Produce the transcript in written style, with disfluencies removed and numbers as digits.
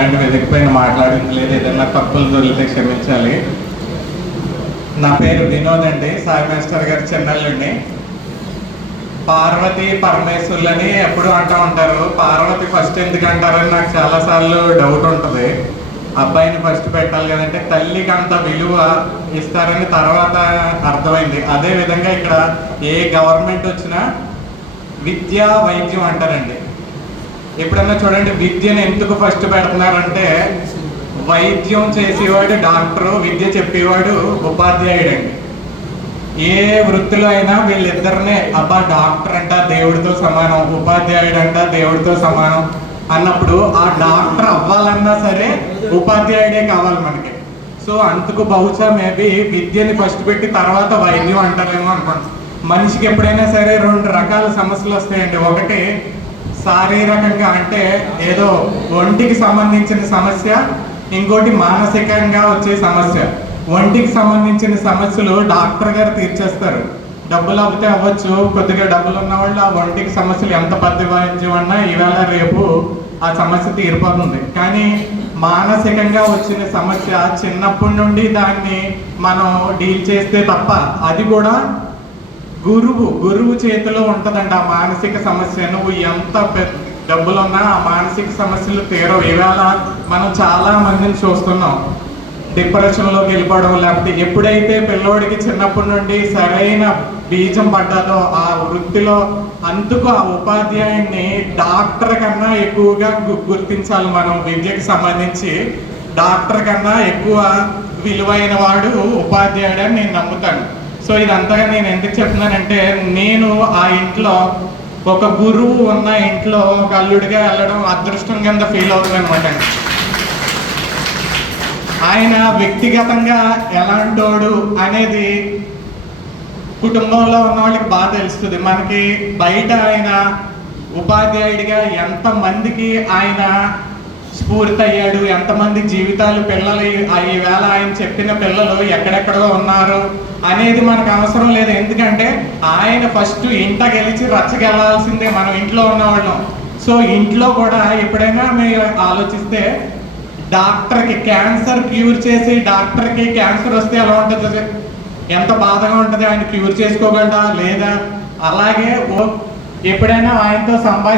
ఇలాంటి వెతికిపోయిన మాట్లాడింది లేదు, ఏదైనా తప్పులు దొరికితే క్షమించాలి. నా పేరు వినోద్ అండి, సాయి మాస్టర్ గారి చెన్నెల్లుండి. పార్వతి పరమేశ్వర్లని ఎప్పుడు అంటూ ఉంటారు. పార్వతి ఫస్ట్ ఎందుకు అంటారని నాకు చాలాసార్లు డౌట్ ఉంటుంది. అబ్బాయిని ఫస్ట్ పెట్టాలి కదంటే తల్లికి అంత విలువ ఇస్తారని తర్వాత అర్థమైంది. అదేవిధంగా ఇక్కడ ఏ గవర్నమెంట్ వచ్చినా విద్య వైద్యం అంటారండి. ఎప్పుడన్నా చూడండి, విద్యను ఎందుకు ఫస్ట్ పెడుతున్నారంటే వైద్యం చేసేవాడు డాక్టరు, విద్య చెప్పేవాడు ఉపాధ్యాయుడండి. ఏ వృత్తిలో అయినా వీళ్ళిద్దరినే అబ్బా డాక్టర్ అంట దేవుడితో సమానం, ఉపాధ్యాయుడు అంట దేవుడితో సమానం అన్నప్పుడు ఆ డాక్టర్ అవ్వాలన్నా సరే ఉపాధ్యాయుడే కావాలి మనకి. సో అందుకు బహుశా మేబీ విద్యని ఫస్ట్ పెట్టి తర్వాత వైద్యం అంటారేమో అనుకోండి. మనిషికి ఎప్పుడైనా సరే రెండు రకాల సమస్యలు వస్తాయండి. ఒకటి శారీరకంగా అంటే ఏదో ఒంటికి సంబంధించిన సమస్య, ఇంకోటి మానసికంగా వచ్చే సమస్య. ఒంటికి సంబంధించిన సమస్యలు డాక్టర్ గారు తీర్చేస్తారు. డబ్బులు అవ్వితే అవ్వచ్చు, కొద్దిగా డబ్బులు ఉన్న వాళ్ళు ఆ ఒంటికి సమస్యలు ఎంత పెద్ద వైద్యం అన్నా ఈవేళ రేపు ఆ సమస్య తీరిపోతుంది. కానీ మానసికంగా వచ్చిన సమస్య చిన్నప్పటి నుండి దాన్ని మనం డీల్ చేస్తే తప్ప, అది కూడా గురువు చేతిలో ఉంటుందండి. ఆ మానసిక సమస్య నువ్వు ఎంత డబ్బులున్నా ఆ మానసిక సమస్యలు తీరవు. ఈవేళ మనం చాలా మందిని చూస్తున్నాం డిప్రెషన్లోకి వెళ్ళిపోవడం. లేకపోతే ఎప్పుడైతే పిల్లోడికి చిన్నప్పటి నుండి సరైన బీజం పడ్డాదో ఆ వృత్తిలో, అందుకు ఆ ఉపాధ్యాయుడిని డాక్టర్ కన్నా ఎక్కువగా గుర్తించాలి. మనం విద్యకు సంబంధించి డాక్టర్ కన్నా ఎక్కువ విలువైన వాడు ఉపాధ్యాయుడు అని నేను నమ్ముతాను. సో ఇదంతగా నేను ఎందుకు చెప్తున్నానంటే, నేను ఆ ఇంట్లో ఒక గురువు ఉన్న ఇంట్లో ఒక అల్లుడిగా వెళ్ళడం అదృష్టం కింద ఫీల్ అవుతుంది అనమాట. ఆయన వ్యక్తిగతంగా ఎలాంటోడు అనేది కుటుంబంలో ఉన్న వాళ్ళకి బాగా తెలుస్తుంది. మనకి బయట ఆయన ఉపాధ్యాయుడిగా ఎంతమందికి ఆయన స్ఫూర్తి అయ్యాడు, ఎంతమంది జీవితాలు పిల్లలు ఈవేళ ఆయన చెప్పిన పిల్లలు ఎక్కడెక్కడో ఉన్నారు అనేది మనకు అవసరం లేదు. ఎందుకంటే ఆయన ఫస్ట్ ఇంట గెలిచి రచ్చగెళ్ళాల్సిందే మనం ఇంట్లో ఉన్నవాళ్ళం. సో ఇంట్లో కూడా ఎప్పుడైనా మీరు ఆలోచిస్తే డాక్టర్కి క్యాన్సర్ క్యూర్ చేసి డాక్టర్కి క్యాన్సర్ వస్తే ఎలా ఉంటుంది, ఎంత బాధగా ఉంటుంది. ఆయన క్యూర్ చేసుకోగలడా లేదా? అలాగే ఎప్పుడైనా ఆయనతో